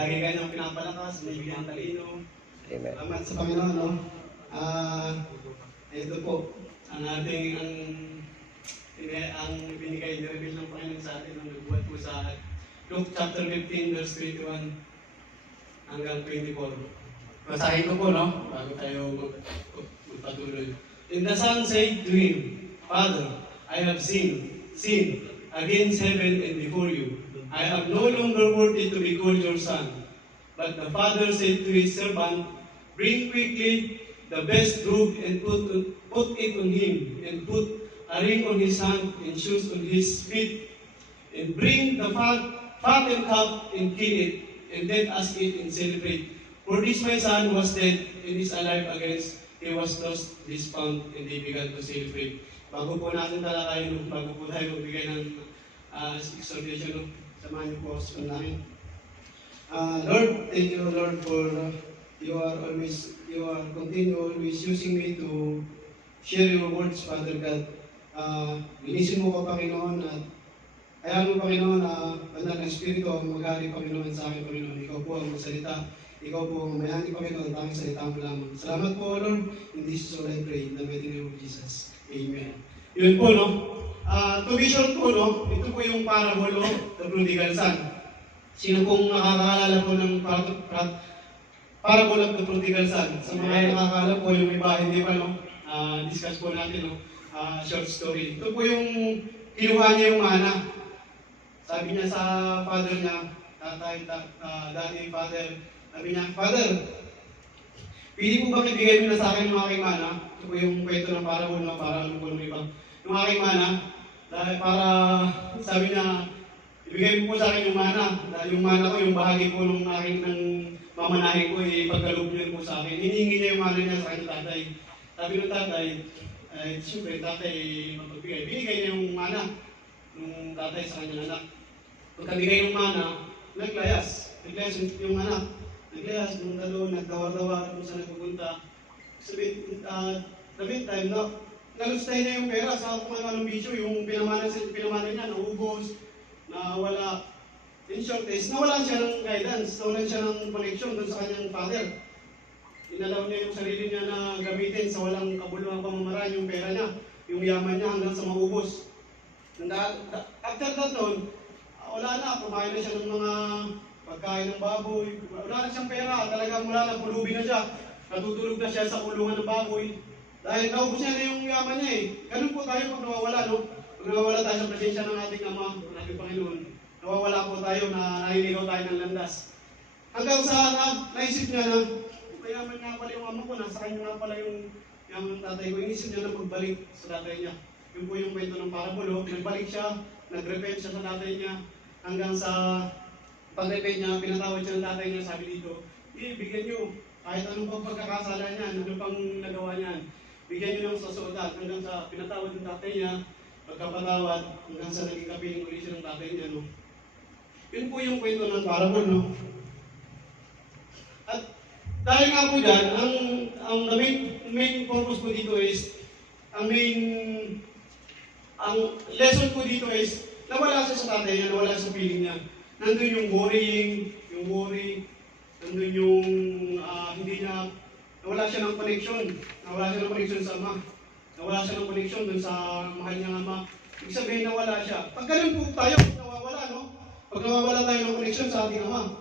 lagi kanyang pinapalakas, binibigyan ng talino. Amen. Salamat sa Panginoon, no? Ito po, ang binigay, nireveal ng Panginoon sa atin, ang nagbuhat po sa Luke chapter 15, verse 21 hanggang 24. Basahin ko po, no? Bago tayo magpatuloy. And the son said to him, Father, I have sinned against heaven and before you. I am no longer worthy to be called your son. But the father said to his servant, Bring quickly the best robe and put it on him, and put a ring on his hand and shoes on his feet, and bring the fattened calf and kill it, and let us eat and celebrate. For this my son was dead and is alive again. He was lost, is found, and they began to celebrate. Bago po natin talakayin, bago po tayo magbigay ng exhortation, samahan niyo po ako sa panalangin. Lord, thank you, Lord, for you are continue always using me to share your words, Father God. Linisin mo ko, Panginoon, at ayaw mo, Panginoon, na banal ng Espiritu ang maghari, Panginoon, sa akin, Panginoon. Ikaw po ang magsalita. Ikaw po ang mayani, Panginoon, tanging salita mo lamang. Salamat po, Lord. In this is all I pray. In the mighty name of Jesus. Amen. Yun po, no? To be short po, no? Ito po yung parable, no? The prodigal son. Sino pong nakakaalala po ng parable of the prodigal son? Sa mga nakakaalala po, yung iba, hindi pa, no? Discuss po natin, no? Short story. Ito po yung kinuha niya yung mana. Sabi niya sa father niya, daddy, father, sabi niya, Father, pwede po ba ibigay mo na sa akin yung aking mana? Ito po yung kwento ng parable, no? Para ano po ng iba. Yung aking mana, dahil para, sabi niya, ibigay mo po sa akin yung mana. Dahil yung mana ko, yung bahagi po ng aking ng mamanahin ko, pagkaloob niyo po sa akin. Hinihingi niya yung mana niya sa akin ng tatay. Sabi ng tatay, siyempre, tatay mapagbigay. Binigay niya yung mana ng tatay sa kanyang anak. Pagkabigay ng mana, naglayas. Naglayas yung anak. Naglayas, pumunta doon, nagdawar-dawar kung saan nagpupunta. Sabi, the meantime, nalustay na yung pera sa kung ano-anong bisyo, yung pinamana niya, naubos, nawala. In short is, nawalan siya ng guidance, nawalan siya ng connection doon sa kanyang father. Inalaw niya yung sarili niya na gamitin sa walang kabuluhang pamamaraan yung pera niya, yung yaman niya hanggang sa maubos. After that noon, wala na, kumain na siya ng mga pagkain ng baboy, wala na siyang pera, talagang wala na, pulubi na siya, natutulog na siya sa kulungan ng baboy. Dahil naubos niya na yung yaman niya eh. Ganun po tayo pag nawawala, no? Pag nawawala tayo sa presensya ng ating Ama, ng ating Panginoon, nawawala po tayo na naliligaw tayo ng landas. Hanggang sa naisip niya na, mayaman nga pala yung ama ko, nasa kanya nga pala yung yaman ng tatay ko. Inisip niya na magbalik sa tatay niya. Yun po yung kwento ng parabolo. Nagbalik siya, nag-repent siya sa tatay niya, hanggang sa pag-repent niya, pinatawad siya ng tatay niya, sabi dito, bigyan niyo, kahit anong pagkakasala niya, ano pang nagawa niyan, bigyan niyo ng sasuotan, hanggang sa pinatawad ng tatay niya, pagkapatawad, hanggang sa naging kapiling ulit siya ng tatay niya, no? Yun po yung kwento ng parable, no? At dahil nga po dyan, ang main purpose po dito is, ang lesson po dito is, nawala siya sa tatay niya, nawala sa feeling niya. Nandun yung worry, nandun yung hindi niya, nawala siya ng connection sa ama. Nawala siya ng connection dun sa mahal niyang ama. Ibig sabihin nawala siya. Pag ganun po tayo, nawawala, no? Pag nawawala tayo ng connection sa ating ama.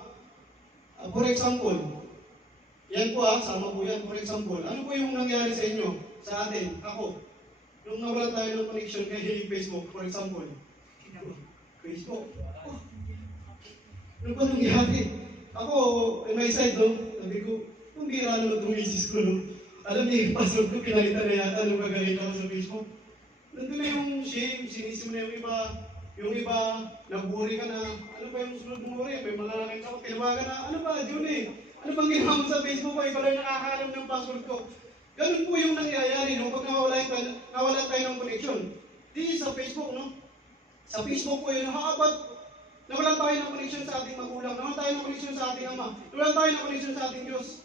For example, yan po sama po yan. For example, ano po yung nangyari sa inyo, sa atin, ako? Nung nawala tayo ng connection kay Facebook, for example. Facebook. Ano ba nangyari? Ako, in my side, no? Sabi ko, kung bira naman itong misis ko, no? Alam niya yung password ko, pinalitan na yata nung gagawin ako sa Facebook. Nandun na yung shame, sinisim na yung iba, nag-worry ka na, ano ba yung sunod mong worry? May mga nakita ko, tinawagan na, ano ba, Juni? Ano bang ginawa mo sa Facebook ko? Ikaw lang nakakalam ng password ko. Ganun po yung nangyayari, no? Pag nawala tayo ng connection. Di sa Facebook, no? Sa Facebook po yun, nawalan tayo ng connection sa ating magulang, nawalan tayo ng connection sa ating ama, nawalan tayo ng connection sa ating Diyos.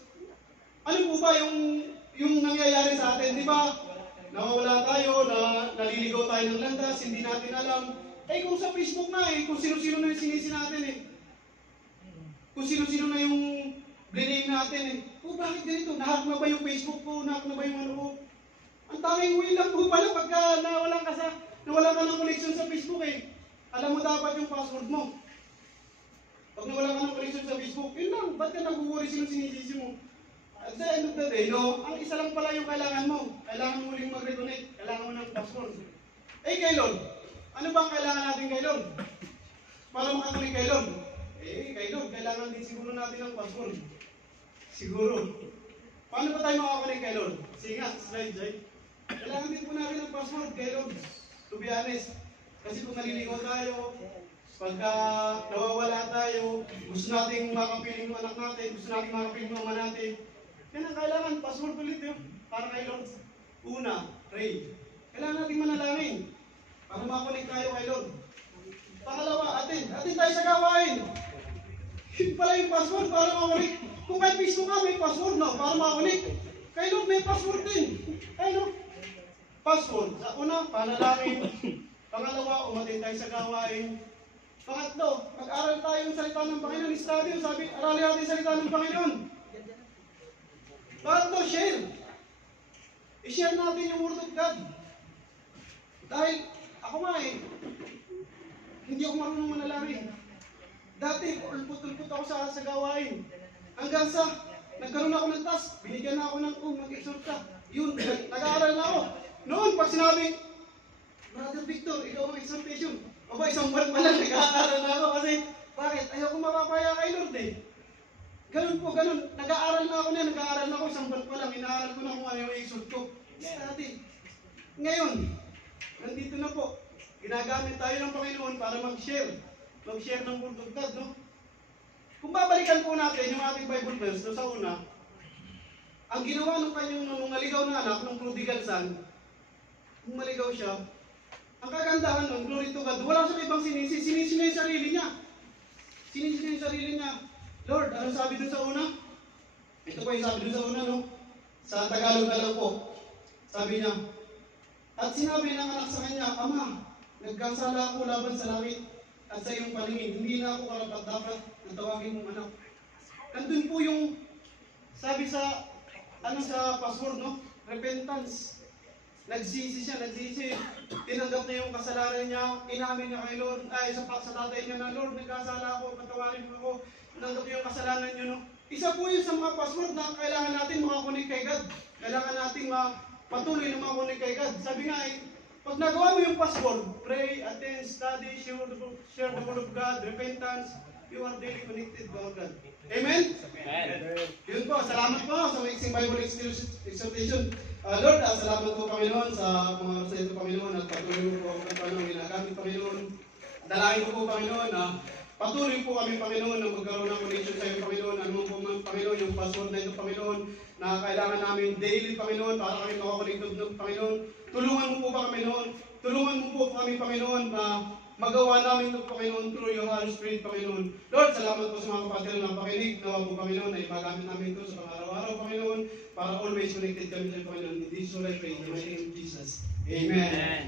Ano po ba yung nangyayari sa atin? Di ba? Nawawala tayo, naliligaw tayo ng landas, hindi natin alam. Kung sa Facebook na kung sino-sino na yung sinisi natin kung sino-sino na yung blame natin eh. Oh, bakit ganito? Nahack na ba yung Facebook ko? Nahack na ba yung ano ko? Ang tanging way lang po pala pagka nawalan ka ng connection sa Facebook eh. Alam mo dapat yung password mo. Pag nawalan ka ng connection sa Facebook, yun lang. Ba't ka nag-worry sino sinisisi mo? At the end of the day, no, ang isa lang pala yung kailangan mo. Kailangan mo uling mag-reconnect. Kailangan mo ng password. Eh, kay Lord, ano ba ang kailangan natin kay Lord? Para makakulik kay Lord? Eh, kay Lord, kailangan din siguro natin ng password. Siguro. Paano ba tayo makakulik kay Lord? Sige nga, slide, Jay. Kailangan din po natin ng password kay Lord. To be honest. Kasi kung naliligaw tayo, pagka nawawala tayo, gusto nating makapiling yung anak natin, gusto nating makapiling yung ama natin, yan ang kailangan, password ulit yun, para kay Lord. Una, pray. Kailangan natin manalangin para makakunik tayo kay Lord. Pangalawa, atin tayo sa gawain. Yun pala yung password para makakunik. Kung kay Facebook ka, may password no, para makakunik. Kay Lord may password din. Ano? Password. Sa una, panalangin. Pangalawa, umatin tayo sa gawain. Pangatlo, mag-aral tayo ng salita ng Panginoon. Study, sabi, aralin natin yung salita ng Panginoon. Pangatlo, share. I-share natin yung Word of God. Dahil, ako nga eh, hindi ako marunong manalangin. Dati, ulpot-ulpot ako sa gawain. Hanggang sa, nagkaroon ako ng task, binigyan na ako ng, mag-exhort ka. Yun, nag-aaral na ako. Noon, pag sinabi, Brother Victor, ikaw ang exhortation. Aba, isang buwan pa lang, nag-aaral na ako kasi, bakit? Ayaw ko mapapaya kay Lord eh. Ganun po, ganun. Nag-aaral na ako isang buwan pa lang, inaaral ko na kung ano yung exhort ko. Study. Ngayon, nandito na po. Ginagamit tayo ng Panginoon para mag-share. Mag-share ng Word of God, no? Kung babalikan po natin yung ating Bible verse, no, sa una, ang ginawa ng kanyang nung naligaw na anak, nung prodigal son, nung maligaw siya, ang kagandahan nun, glory to God, wala siyang ibang sinisi. Sinisi niya yung sarili niya. Sinisi niya yung sarili niya. Lord, anong sabi dun sa una? Ito po yung sabi dun sa una, no? Sa Tagalog na lang po. Sabi niya, at sinabi ng anak sa kanya, Ama, nagkasala ako laban sa langit at sa iyong paningin. Hindi na ako karapat-dapat na tawagin mong anak. Nandun po yung, sabi sa, sa password, no? Repentance. Nagsisi siya, tinanggap niya yung kasalanan niya, inamin niya kay Lord, sa tatay niya na, Lord, nagkasala ako, patawarin mo ako, tinanggap niya yung kasalanan niyo, no? Isa po yun sa mga password na kailangan natin makakunik kay God. Kailangan natin patuloy na makakunik kay God. Sabi nga, pag nagawa mo yung password, pray, attend, study, share the word of God, repentance, you are daily connected to our God. Amen? Amen. Yun po, salamat po sa mixing Bible exhortation. Lord, salamat po Panginoon sa mga sa ito Panginoon at patuloy po ang Panginoon ginagamit Panginoon. Dalangin ko po Panginoon na patuloy po kami Panginoon na magkaroon ng connection sa iyo Panginoon. Ano po Panginoon yung password na ito Panginoon na kailangan namin daily Panginoon para kami makakonected ng Panginoon. Tulungan mo po ba kami noon? Tulungan mo po kami Panginoon na magawa namin ito, Panginoon, through your Holy Spirit, Panginoon. Lord, salamat po sa mga kapatid na napakinig. Nawa po, Panginoon, na ipagamit namin ito sa pang-araw-araw, Panginoon, para always connected kami sa Panginoon. In this way, I pray in the name of Jesus. Amen. Amen.